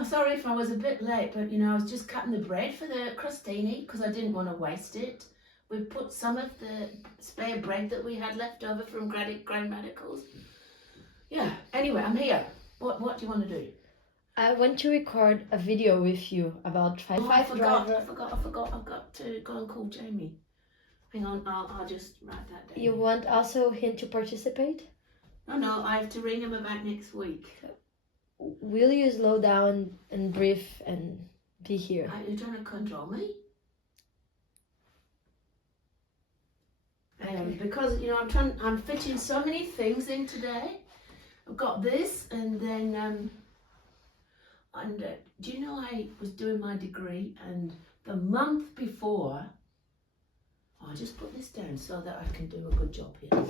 Oh, sorry if I was a bit late, but I was just cutting the bread for the crostini because I didn't want to waste it. We put some of the spare bread that we had left over from Grammaticals. Yeah, anyway, I'm here. What do you want to do? I want to record a video with you about I forgot. I've got to go and call Jamie. Hang on, I'll just write that down. You want also him to participate? No, I have to ring him about next week. Will you slow down and breathe and be here? Are you trying to control me? Because I'm fitting so many things in today. I've got this, and then do you know I was doing my degree, and the month before, I'll just put this down so that I can do a good job here.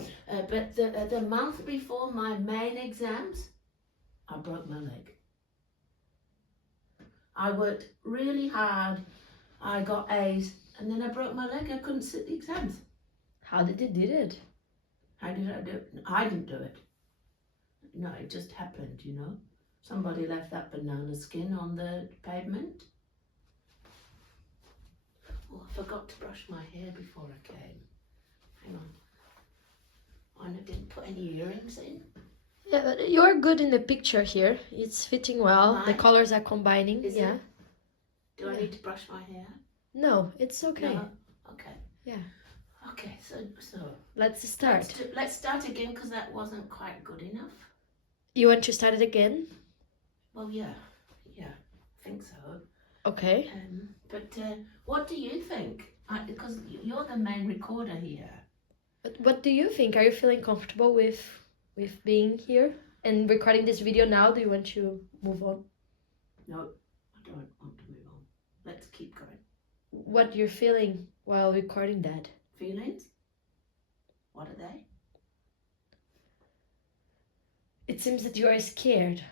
But the month before my main exams, I broke my leg. I worked really hard. I got A's, and then I broke my leg. I couldn't sit the exams. How did you do it? How did I do it? I didn't do it. No, it just happened, Somebody left that banana skin on the pavement. Oh, I forgot to brush my hair before I came. Hang on. I didn't put any earrings in. Yeah, but you're good in the picture here. It's fitting well. Mine? The colors are combining. Is yeah. it? Do I need to brush my hair? No, it's okay. No? Okay. Yeah. Okay, so let's start. Let's start again because that wasn't quite good enough. You want to start it again? Well, yeah, I think so. Okay. But what do you think? Because you're the main recorder here. But what do you think? Are you feeling comfortable with being here and recording this video now? Do you want to move on? No, I don't want to move on. Let's keep going. What you're feeling while recording that? Feelings? What are they? It seems that you are scared.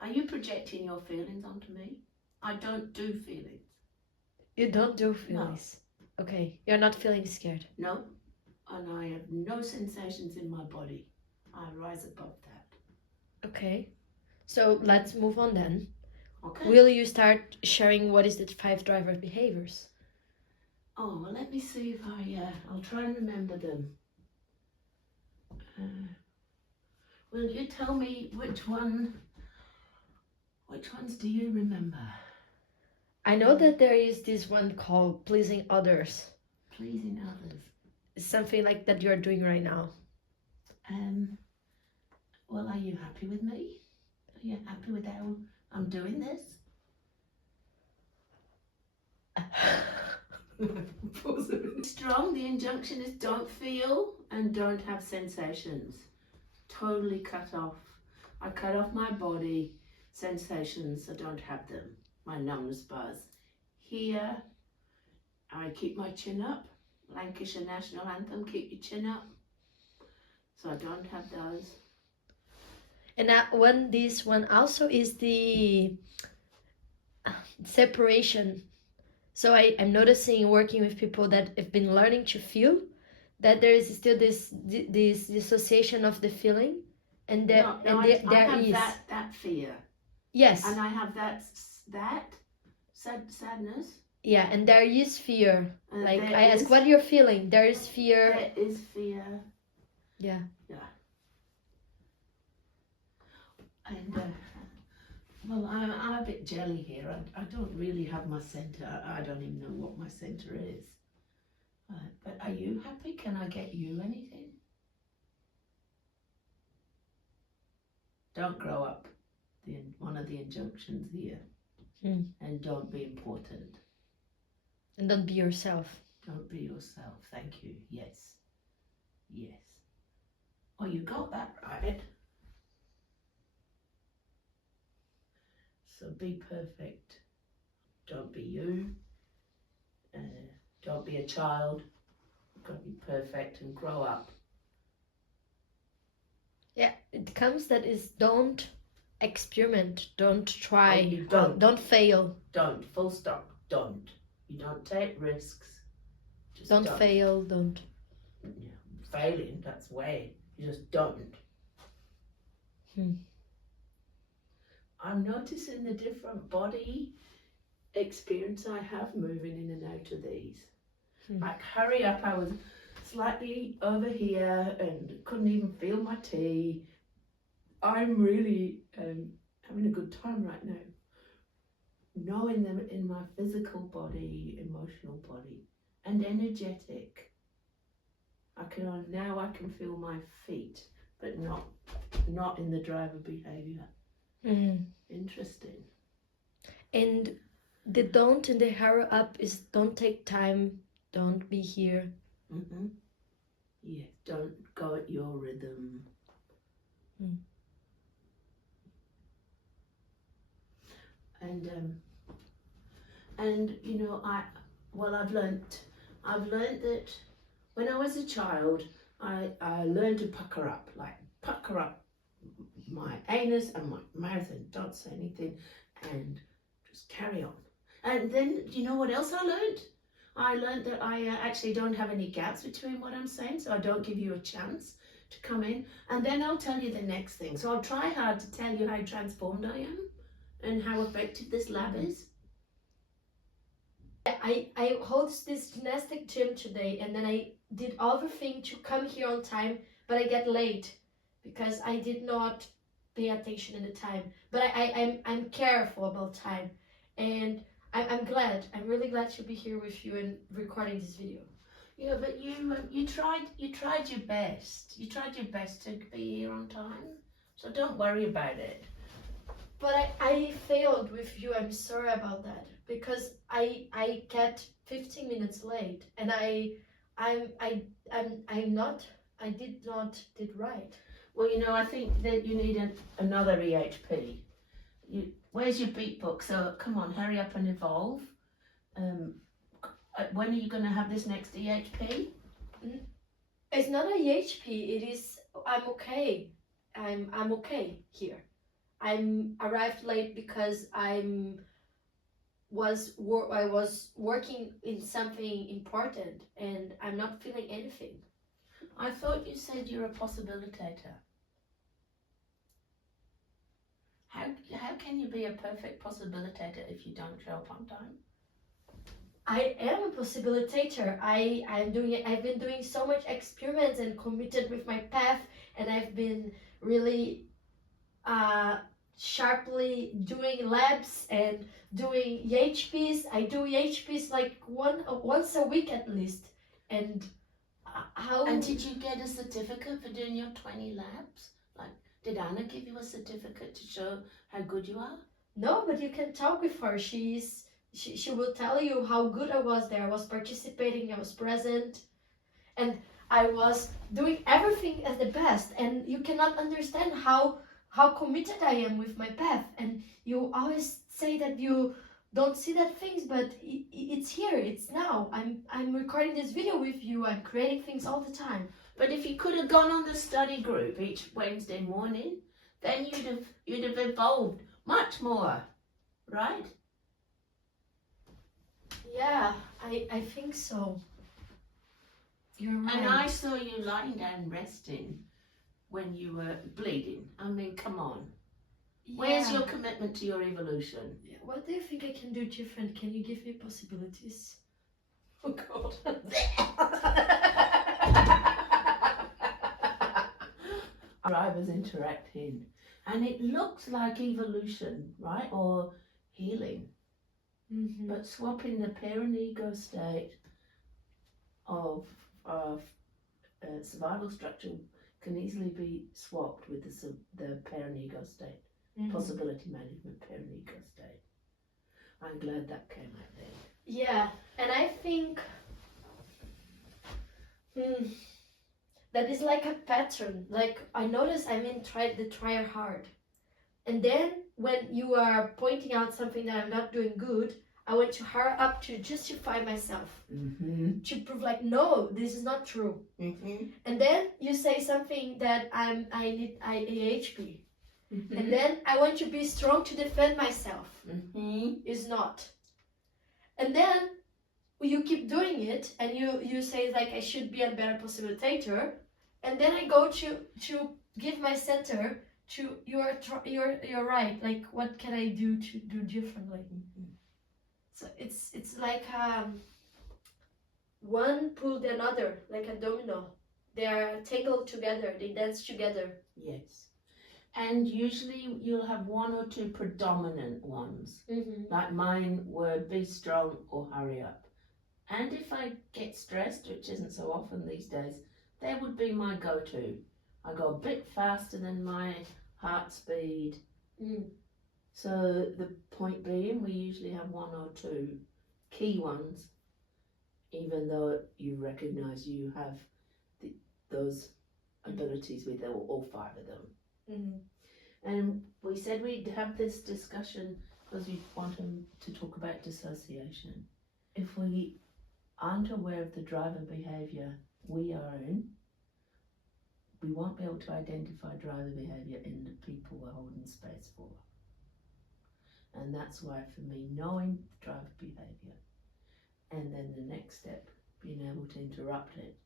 Are you projecting your feelings onto me? I don't do feelings. You don't do feelings? No. Okay, you're not feeling scared? No, and I have no sensations in my body. I rise above that. Okay, so let's move on then. Okay. Will you start sharing what is the 5 driver behaviors? Oh, well, let me see if I'll try and remember them. Will you tell me which ones do you remember? I know that there is this one called pleasing others. Pleasing others. It's something like that you're doing right now. Well, are you happy with me? Are you happy with how I'm doing this? Strong, the injunction is don't feel and don't have sensations. Totally cut off. I cut off my body, sensations, I don't have them. My numbness bars. Here, I keep my chin up. Lancashire National Anthem, keep your chin up. So I don't have those. And this one also is the separation. So I'm noticing working with people that have been learning to feel that there is still this dissociation of the feeling, and there is that fear. Yes. And I have that sadness. Yeah, and there is fear. I ask what you're feeling. There is fear. There is fear. Yeah. Yeah. And well, I'm a bit jelly here. I don't really have my center. I don't even know what my center is. But are you happy? Can I get you anything? Don't grow up. One of the injunctions here. And don't be important. And don't be yourself. Don't be yourself. Thank you. Yes. Yes. Oh, you got that right. So be perfect. Don't be you. Don't be a child. You've got to be perfect and grow up. Yeah, it comes that is don't experiment, don't try, don't fail. Don't, full stop, don't. You don't take risks. Just don't fail, don't. Yeah, failing, that's way. You just don't. I'm noticing the different body experience I have moving in and out of these. Like, hurry up, I was slightly over here and couldn't even feel my tea. I'm really having a good time right now. Knowing them in my physical body, emotional body, and energetic. Now I can feel my feet, but not in the driver behavior. Interesting. And the don't and the hurry up is don't take time, don't be here. Yeah, don't go at your rhythm. And you know, I've learnt that when I was a child, I learned to pucker up my anus and my mouth and don't say anything and just carry on. And then, you know what else I learned? I learned that I actually don't have any gaps between what I'm saying, so I don't give you a chance to come in. And then I'll tell you the next thing. So I'll try hard to tell you how transformed I am and how effective this lab is. I host this gymnastic gym today, and then I did everything to come here on time, but I get late because I did not pay attention in the time. But I'm careful about time, and I'm glad. I'm really glad to be here with you and recording this video. Yeah, but you tried your best. You tried your best to be here on time, so don't worry about it. But I failed with you. I'm sorry about that because I get 15 minutes late, and I did not did right. Well, you know, I think that you need another EHP. Where's your beat book? So come on, hurry up and evolve. When are you going to have this next EHP? It's not a EHP. It is. I'm okay. I'm okay here. I'm arrived late because I was working in something important and I'm not feeling anything. I thought you said you're a possibilitator. How can you be a perfect possibilitator if you don't show up on time? I am a possibilitator. I've been doing so much experiments and committed with my path, and I've been really sharply doing labs and doing EHPs. I do EHPs like once a week at least. And And did you get a certificate for doing your 20 labs? Like, did Anna give you a certificate to show how good you are? No, but you can talk with her. She will tell you how good I was there. I was participating, I was present, and I was doing everything as the best. And you cannot understand how committed I am with my path. And you always say that you don't see that things, but it's here, it's now. I'm recording this video with you. I'm creating things all the time. But if you could have gone on the study group each Wednesday morning, then you'd have evolved much more, right? Yeah, I think so. You're right. And I saw you lying down resting when you were bleeding. I mean, come on. Yeah. Where's your commitment to your evolution? Yeah. What do you think I can do different? Can you give me possibilities? Oh, God. Drivers interacting. And it looks like evolution, right? Or healing. Mm-hmm. But swapping the parent ego state of survival structure can easily be swapped with the parent ego state. Mm-hmm. Possibility management parent ego state. I'm glad that came out there. Yeah, and I think that is like a pattern. Like I notice I'm in the try hard, and then when you are pointing out something that I'm not doing good, I want to hurry up to justify myself, to prove like, no, this is not true. And then you say something that I need AHP. And then I want to be strong to defend myself. It's not. And then you keep doing it, and you say like I should be a better facilitator. And then I go to give my center you're right. Like, what can I do to do differently? So it's like one pulled another, like a domino. They are tangled together. They dance together. Yes. And usually you'll have one or two predominant ones. Like mine were be strong or hurry up. And if I get stressed, which isn't so often these days, they would be my go-to. I go a bit faster than my heart speed. So the point being, we usually have one or two key ones, even though you recognise you have those abilities with all five of them. And we said we'd have this discussion because we want to talk about dissociation. If we aren't aware of the driver behaviour we are in, we won't be able to identify driver behaviour in the people we're holding space for. And that's why, for me, knowing driver behaviour and then the next step, being able to interrupt it,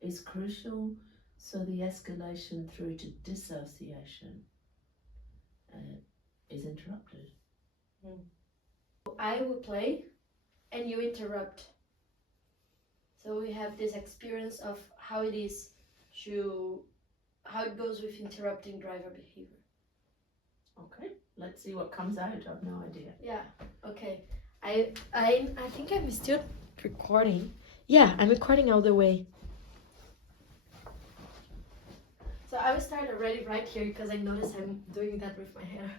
is crucial, so the escalation through to dissociation is interrupted. I will play and you interrupt. So we have this experience of how it is how it goes with interrupting driver behavior. Okay, let's see what comes out. I've no idea. Yeah, okay. I think I'm still recording. Yeah, I'm recording all the way. So I will start already right here because I noticed I'm doing that with my hair.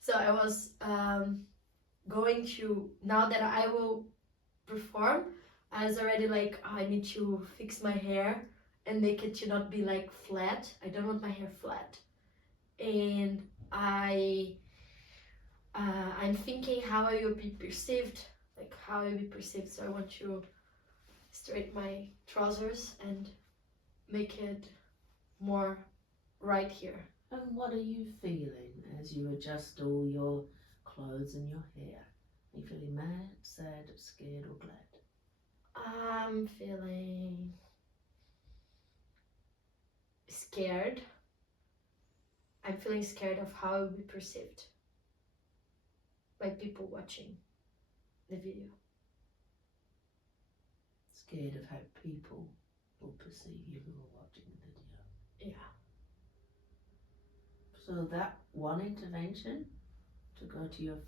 So I was going to, now that I will perform, I was already like, oh, I need to fix my hair and make it to not be like flat. I don't want my hair flat. And I'm thinking how I will be perceived, like how I will be perceived. So I want to straighten my trousers and make it more right here. And what are you feeling as you adjust all your clothes and your hair? Are you feeling mad, sad, scared or glad? I'm feeling scared. I'm feeling scared of how I will be perceived by people watching the video. Scared of how people will perceive you who are watching the video. Yeah. So that one intervention to go to your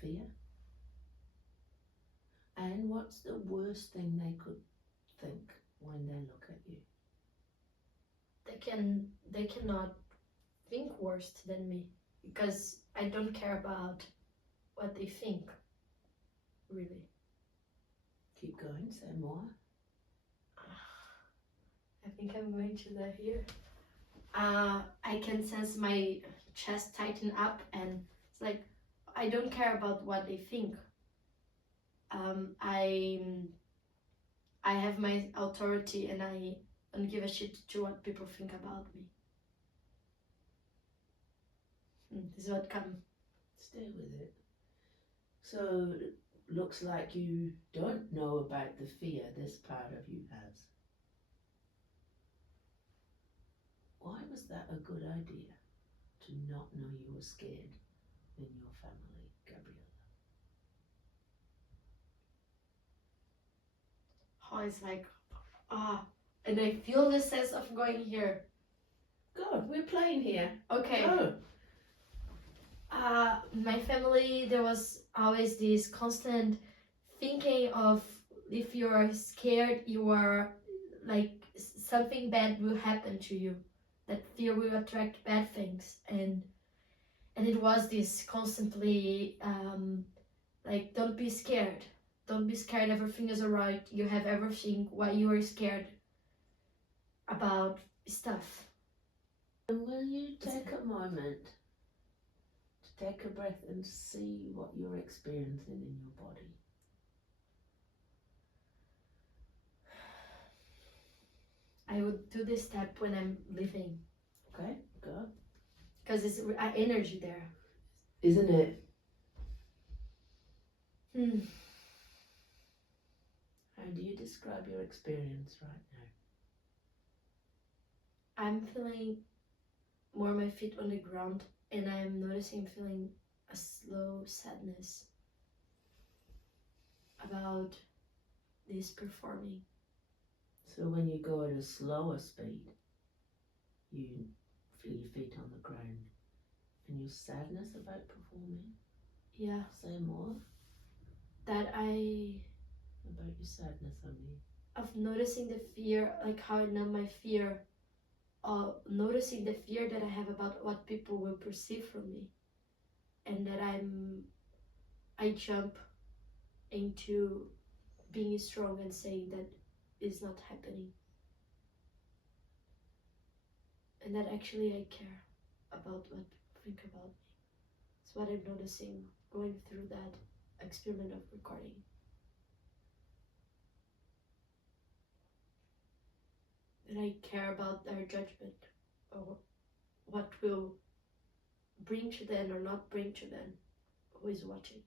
fear. And what's the worst thing they could think when they look at you? They cannot think worse than me because I don't care about what they think, really. Keep going, say more. I think I'm going to the here. I can sense my chest tighten up and it's like, I don't care about what they think. I have my authority and I don't give a shit to what people think about me. This is what comes. Stay with it. So, looks like you don't know about the fear this part of you has. Why was that a good idea, to not know you were scared in your family, Gabriella? Oh, it's like, and I feel the sense of going here. Go, we're playing here. Okay. Go. My family, there was always this constant thinking of if you are scared, you are like something bad will happen to you. That fear will attract bad things, and it was this constantly like, don't be scared. Don't be scared, everything is alright. You have everything. Why you are scared about stuff? And will you take a moment to take a breath and see what you're experiencing in your body? I would do this step when I'm living. Okay, go. Because it's energy there. Isn't it? How do you describe your experience right now? I'm feeling more my feet on the ground, and I'm noticing feeling a slow sadness about this performing. So when you go at a slower speed, you feel your feet on the ground. And your sadness about performing? Yeah. Say more. That About your sadness, I mean. Of noticing the fear, like how I numb my fear, noticing the fear that I have about what people will perceive from me, and that I jump into being strong and saying that is not happening, and that actually I care about what people think about me. It's what I'm noticing going through that experiment of recording. That I care about their judgment, or what will bring to them or not bring to them who is watching.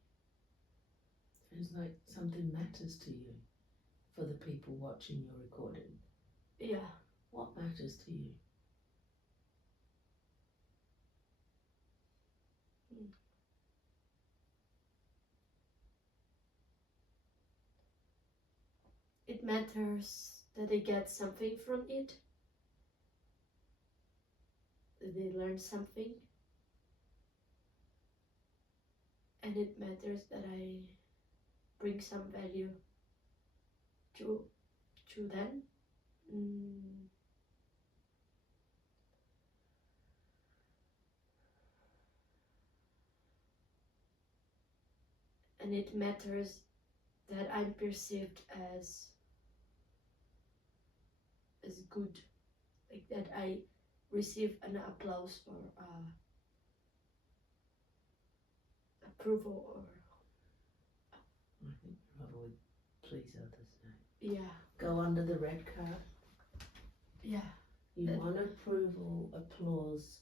Feels like something matters to you for the people watching your recording. Yeah. What matters to you? It matters that they get something from it, that they learn something, and it matters that I bring some value to them. And it matters that I'm perceived as good, like that I receive an applause or approval, or I think your mother would please others now. yeah. Go under the red card. Yeah. You want approval, applause.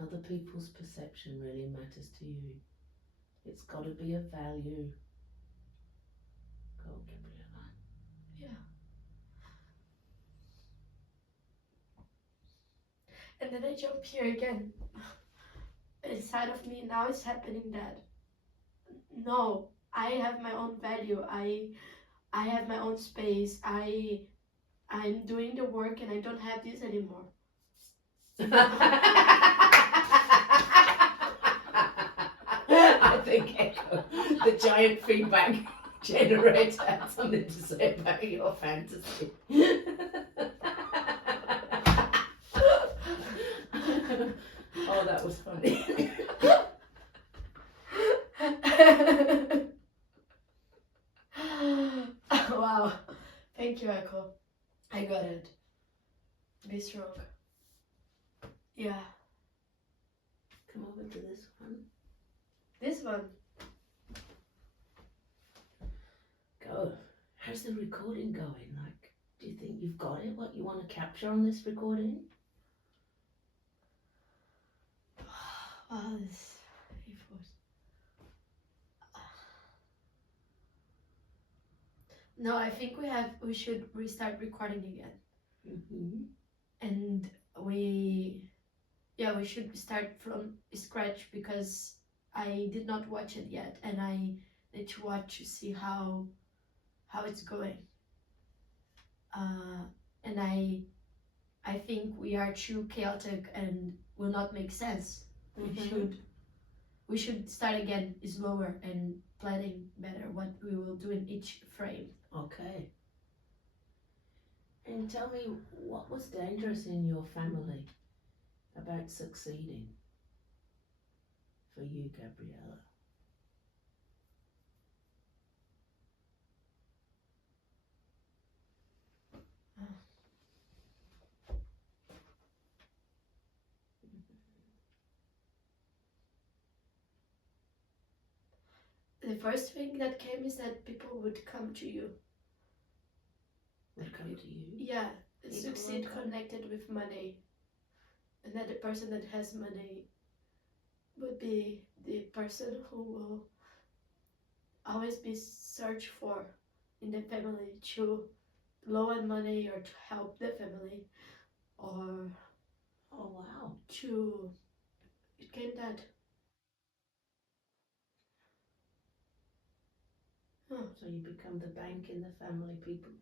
Other people's perception really matters to you. It's got to be of value. Go, Gabriella. Yeah. And then I jump here again. Inside of me now is happening that no, I have my own value. I have my own space. I'm doing the work and I don't have this anymore. I think Echo, the giant feedback generator, had something to say about your fantasy. Oh, that was funny. Wow. Thank you, Echo. I got it. Be strong. Yeah. Come over to this one. This one. Go. How's the recording going? Like, do you think you've got it? What you want to capture on this recording? Wow, this effort. No, I think we should restart recording again. Mm-hmm. And we should start from scratch, because I did not watch it yet, and I need to watch to see how it's going. And I think we are too chaotic and will not make sense. Mm-hmm. We should start again slower and planning better what we will do in each frame. Okay. And tell me, what was dangerous in your family about succeeding for you, Gabriella? The first thing that came is that people would come to you. Would come to you? Yeah, People succeed will come. connected with money. And that the person that has money would be the person who will always be searched for in the family to loan money or to help the family, or Oh, wow. to it came that. Oh, So you become the bank in the family. People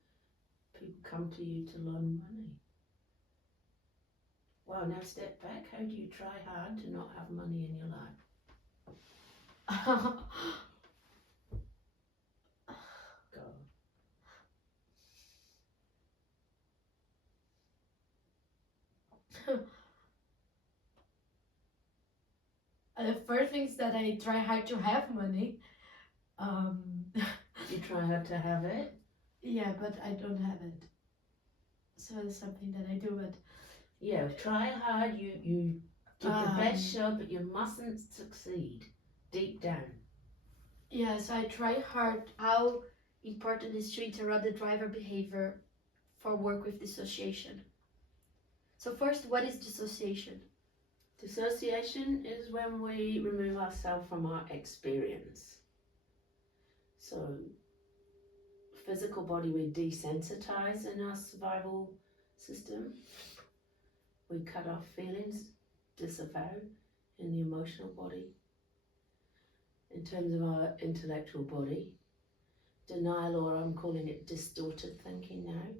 come to you to loan money. Wow, now step back. How do you try hard to not have money in your life? Go. The first thing is that I try hard to have money. You try hard to have it? Yeah, but I don't have it. So it's something that I do, but Yeah, try hard. You give the best show, but you mustn't succeed deep down. yeah, so I try hard. How important is to interrupt the driver behavior for work with dissociation? So first, what is dissociation? Dissociation is when we remove ourselves from our experience. So, physical body, we desensitize in our survival system. We cut off feelings, disavow in the emotional body. In terms of our intellectual body, denial, or I'm calling it distorted thinking now,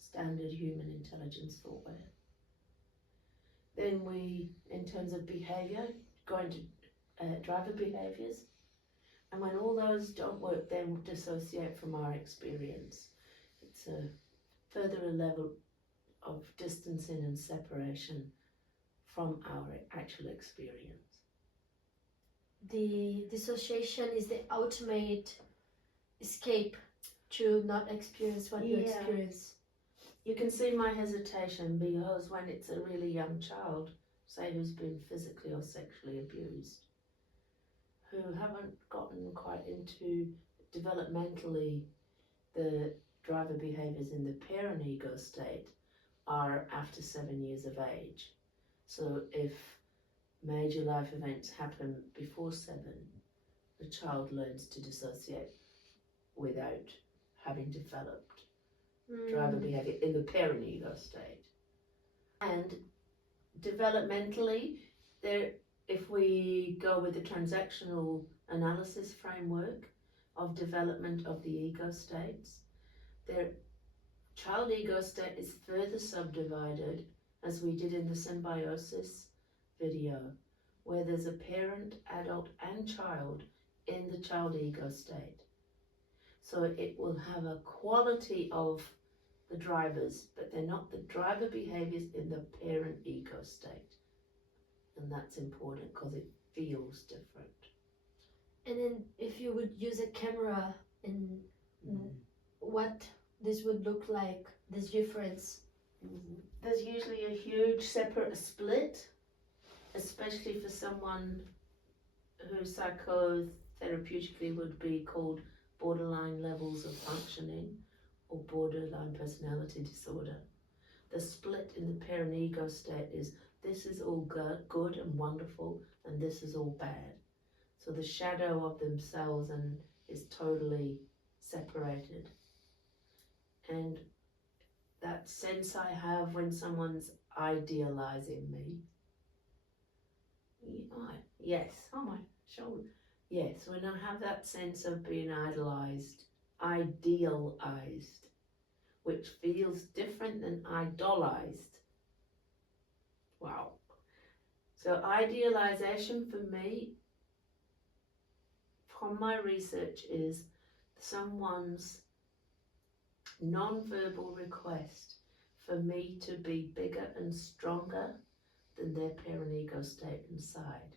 standard human intelligence thoughtware. Then we, in terms of behaviour, go into driver behaviours. And when all those don't work, then we dissociate from our experience. It's a further level of distancing and separation from our actual experience. The dissociation is the ultimate escape to not experience what you Yeah. experience. You can see my hesitation because when it's a really young child, say who's been physically or sexually abused, who haven't gotten quite into developmentally the driver behaviours in the parent ego state are after 7 years of age. So if major life events happen before 7, the child learns to dissociate without having developed driver behaviour in the parent ego state. And developmentally, if we go with the transactional analysis framework of development of the ego states, their child ego state is further subdivided, as we did in the symbiosis video, where there's a parent, adult and child in the child ego state. So it will have a quality of the drivers, but they're not the driver behaviours in the parent ego state. And that's important because it feels different. And then if you would use a camera, and what this would look like, this difference? There's usually a huge separate split, especially for someone who psychotherapeutically would be called borderline levels of functioning or borderline personality disorder. The split in the parent ego state is this is all good and wonderful and this is all bad. So the shadow of themselves and is totally separated. And that sense I have when someone's idealizing me. Yes, on my shoulder. Yes, when I have that sense of being idealized, which feels different than idolized. Wow. So idealization for me, from my research, is someone's non-verbal request for me to be bigger and stronger than their parent ego state inside.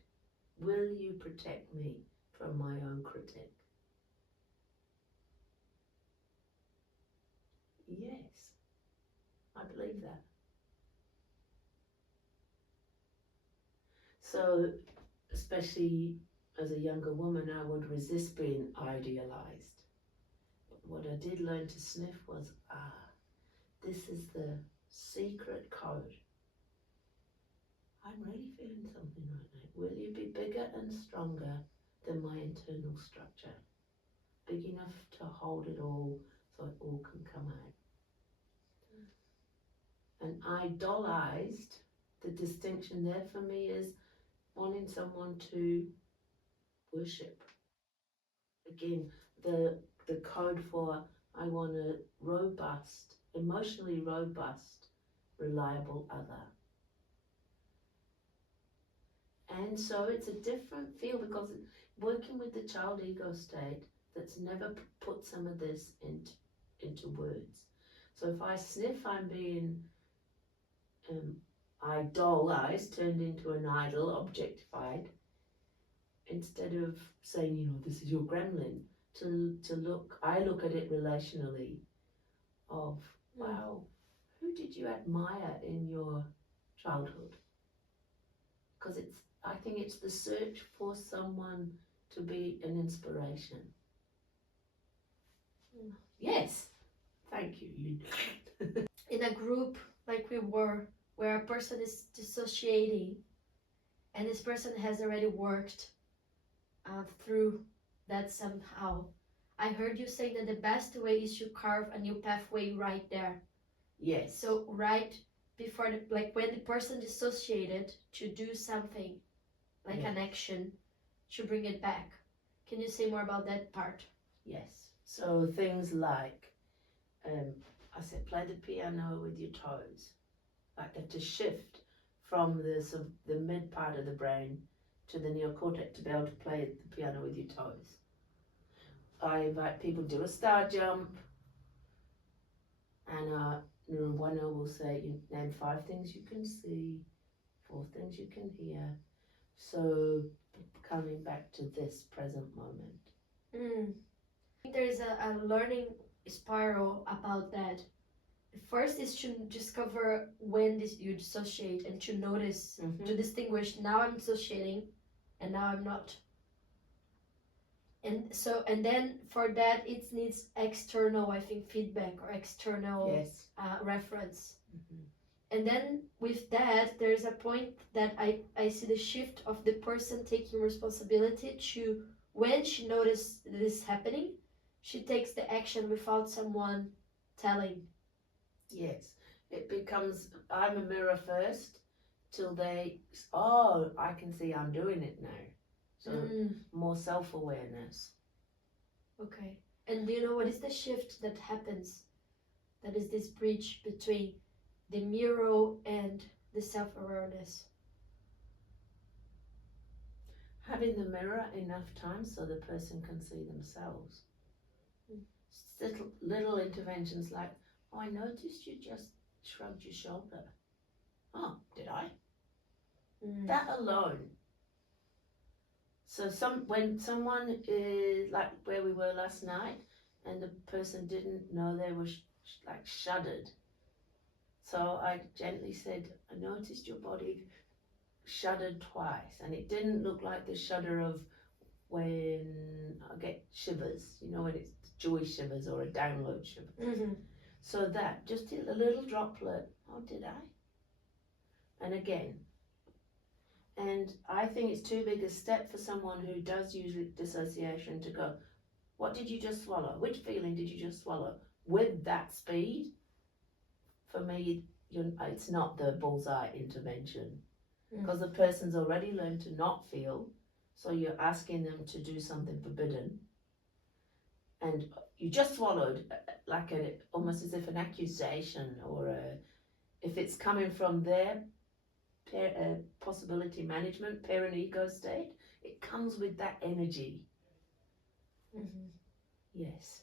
Will you protect me from my own critic? Yes, I believe that. So, especially as a younger woman, I would resist being idealized. But what I did learn to sniff was, this is the secret code. I'm really feeling something right now. Will you be bigger and stronger than my internal structure? Big enough to hold it all so it all can come out. And idolized the distinction there for me is wanting someone to worship. Again, the code for I want a robust, emotionally robust, reliable other. And so it's a different feel because working with the child ego state that's never put some of this into words. So if I sniff I'm being idolized, turned into an idol, objectified, instead of saying, you know, this is your gremlin, I look at it relationally of, wow, who did you admire in your childhood? Because I think it's the search for someone to be an inspiration. Yes, thank you. In a group like we were, where a person is dissociating, and this person has already worked through that somehow. I heard you say that the best way is to carve a new pathway right there. Yes. So right before, when the person dissociated, to do something, like an action, to bring it back. Can you say more about that part? Yes. So things like, I said, play the piano with your toes. Like that, to shift from the mid part of the brain to the neocortex to be able to play the piano with your toes. I invite people to do a star jump, and one will say, you name 5 things you can see, 4 things you can hear. So coming back to this present moment. I think there is a learning spiral about that. First is to discover when you dissociate and to notice, to distinguish, now I'm dissociating and now I'm not. And then for that it needs external, I think, feedback or external reference. And then with that there's a point that I see the shift of the person taking responsibility to, when she notices this happening, she takes the action without someone telling. Yes, it becomes, I'm a mirror first, till I can see I'm doing it now. So more self-awareness. Okay. And do you know what is the shift that happens? That is this bridge between the mirror and the self-awareness. Having the mirror enough time so the person can see themselves. Little interventions like, oh, I noticed you just shrugged your shoulder. Oh, did I? That alone. So when someone is like where we were last night, and the person didn't know they were shuddered. So I gently said, I noticed your body shuddered twice, and it didn't look like the shudder of when I get shivers, you know, when it's joy shivers or a download shiver. So that, just a little droplet, oh, did I? And again. And I think it's too big a step for someone who does use dissociation to go, what did you just swallow? Which feeling did you just swallow? With that speed, for me, it's not the bullseye intervention. Because the person's already learned to not feel, so you're asking them to do something forbidden. And you just swallowed, almost as if an accusation, or if it's coming from their possibility management, parent ego state, it comes with that energy. Yes.